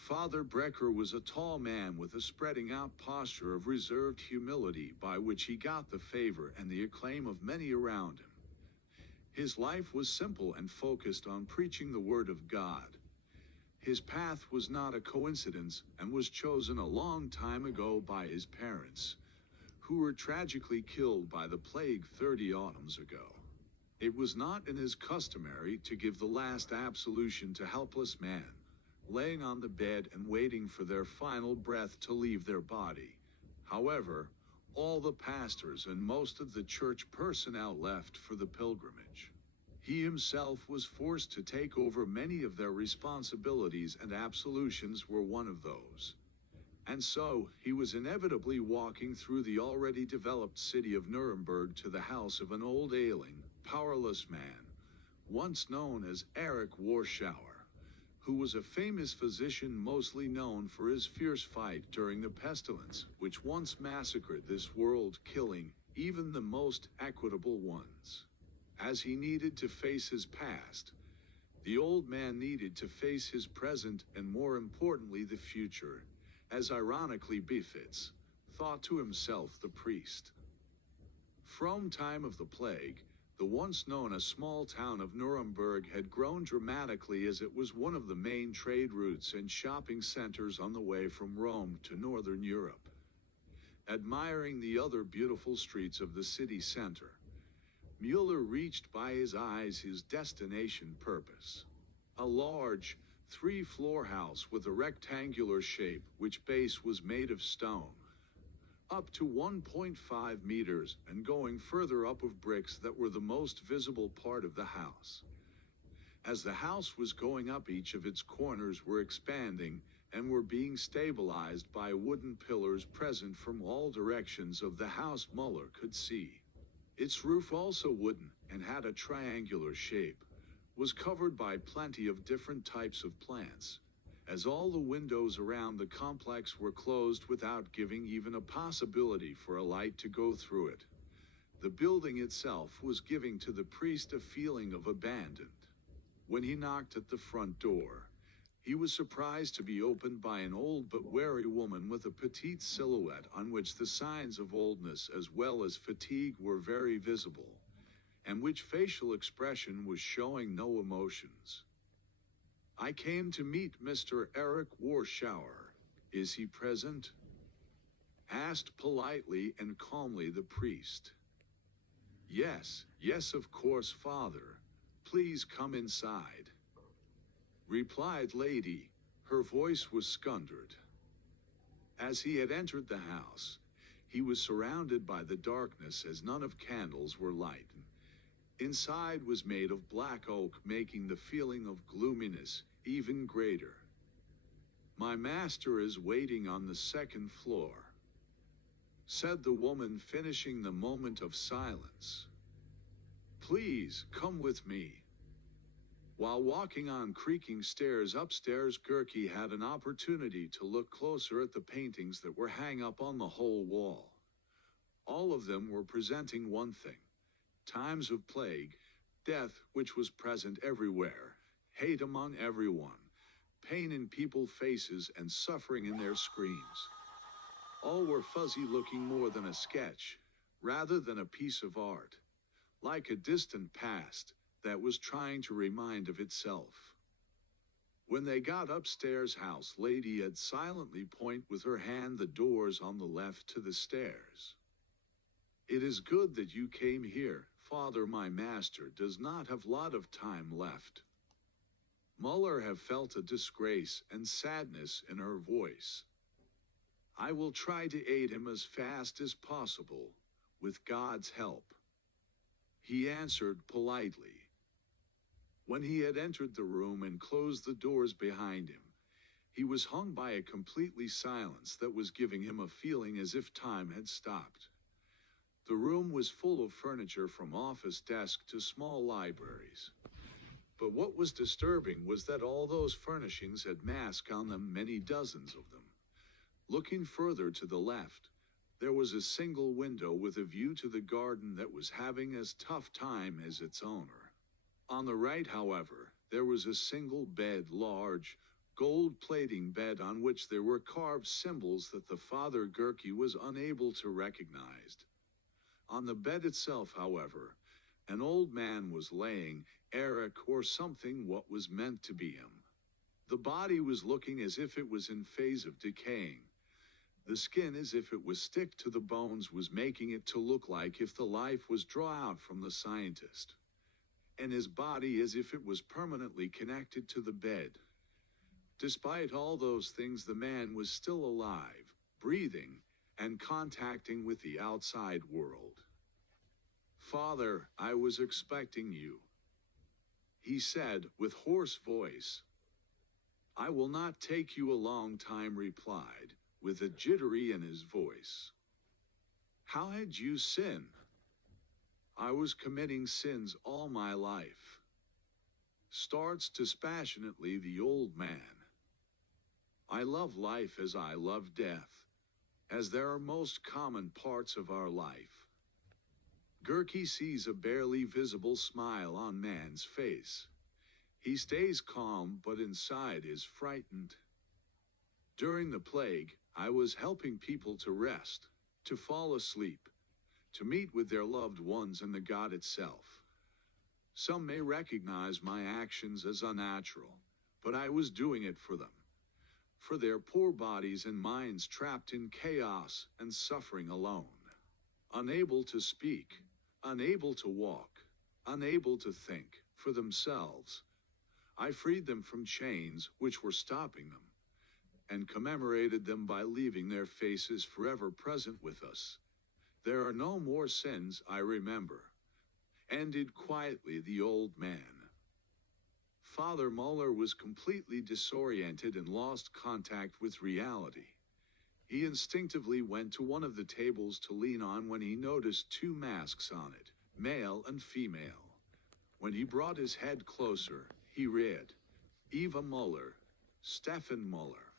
Father Brecker was a tall man with a spreading out posture of reserved humility by which he got the favor and the acclaim of many around him. His life was simple and focused on preaching the word of God. His path was not a coincidence and was chosen a long time ago by his parents, who were tragically killed by the plague 30 autumns ago. It was not in his customary to give the last absolution to helpless men, laying on the bed and waiting for their final breath to leave their body. However, all the pastors and most of the church personnel left for the pilgrimage. He himself was forced to take over many of their responsibilities, and absolutions were one of those. And so, he was inevitably walking through the already developed city of Nuremberg to the house of an old ailing, powerless man, once known as Erich Warschauer, who was a famous physician mostly known for his fierce fight during the pestilence, which once massacred this world, killing even the most equitable ones. As he needed to face his past, the old man needed to face his present and, more importantly, the future, as ironically befits, thought to himself the priest. From time of the plague, the once known a small town of Nuremberg had grown dramatically, as it was one of the main trade routes and shopping centers on the way from Rome to northern Europe. Admiring the other beautiful streets of the city center, Mueller reached by his eyes his destination purpose. A large, three-floor house with a rectangular shape, which base was made of stone, up to 1.5 meters, and going further up of bricks that were the most visible part of the house. As the house was going up, each of its corners were expanding and were being stabilized by wooden pillars present from all directions of the house Mueller could see. Its roof, also wooden and had a triangular shape, was covered by plenty of different types of plants, as all the windows around the complex were closed without giving even a possibility for a light to go through it. The building itself was giving to the priest a feeling of abandoned. When he knocked at the front door, he was surprised to be opened by an old but wary woman with a petite silhouette on which the signs of oldness as well as fatigue were very visible, and which facial expression was showing no emotions. "I came to meet Mr. Erich Warschauer. Is he present?" asked politely and calmly the priest. Yes, of course, Father. Please come inside," replied Lady. Her voice was skundered. As he had entered the house, he was surrounded by the darkness, as none of candles were lighted. Inside was made of black oak, making the feeling of gloominess even greater. "My master is waiting on the second floor," said the woman, finishing the moment of silence. "Please, come with me." While walking on creaking stairs upstairs, Gurki had an opportunity to look closer at the paintings that were hung up on the whole wall. All of them were presenting one thing: times of plague, death which was present everywhere, hate among everyone, pain in people's faces and suffering in their screams. All were fuzzy, looking more than a sketch, rather than a piece of art, like a distant past that was trying to remind of itself. When they got upstairs, house lady had silently pointed with her hand the doors on the left to the stairs. "It is good that you came here, Father. My master does not have lot of time left." Mueller have felt a disgrace and sadness in her voice. "I will try to aid him as fast as possible, with God's help," he answered politely. When he had entered the room and closed the doors behind him, he was hung by a completely silence that was giving him a feeling as if time had stopped. The room was full of furniture, from office desk to small libraries. But what was disturbing was that all those furnishings had masks on them, many dozens of them. Looking further to the left, there was a single window with a view to the garden that was having as tough time as its owner. On the right, however, there was a single bed, large, gold-plating bed on which there were carved symbols that the Father Gurki was unable to recognize. On the bed itself, however, an old man was laying, Eric or something what was meant to be him. The body was looking as if it was in phase of decaying. The skin, as if it was stick to the bones, was making it to look like if the life was drawn out from the scientist. And his body as if it was permanently connected to the bed. Despite all those things, the man was still alive, breathing, and contacting with the outside world. "Father, I was expecting you," he said with hoarse voice. "I will not take you a long time," replied, with a jittery in his voice. "How had you sinned?" "I was committing sins all my life," starts dispassionately the old man. "I love life as I love death, as there are most common parts of our life." Gurki sees a barely visible smile on man's face. He stays calm but inside is frightened. "During the plague, I was helping people to rest, to fall asleep, to meet with their loved ones and the God itself. Some may recognize my actions as unnatural, but I was doing it for them. For their poor bodies and minds trapped in chaos and suffering alone. Unable to speak, unable to walk, unable to think for themselves. I freed them from chains which were stopping them, and commemorated them by leaving their faces forever present with us. There are no more sins I remember," ended quietly the old man. Father Muller was completely disoriented and lost contact with reality. He instinctively went to one of the tables to lean on when he noticed two masks on it, male and female. When he brought his head closer, he read, "Eva Muller, Stefan Muller."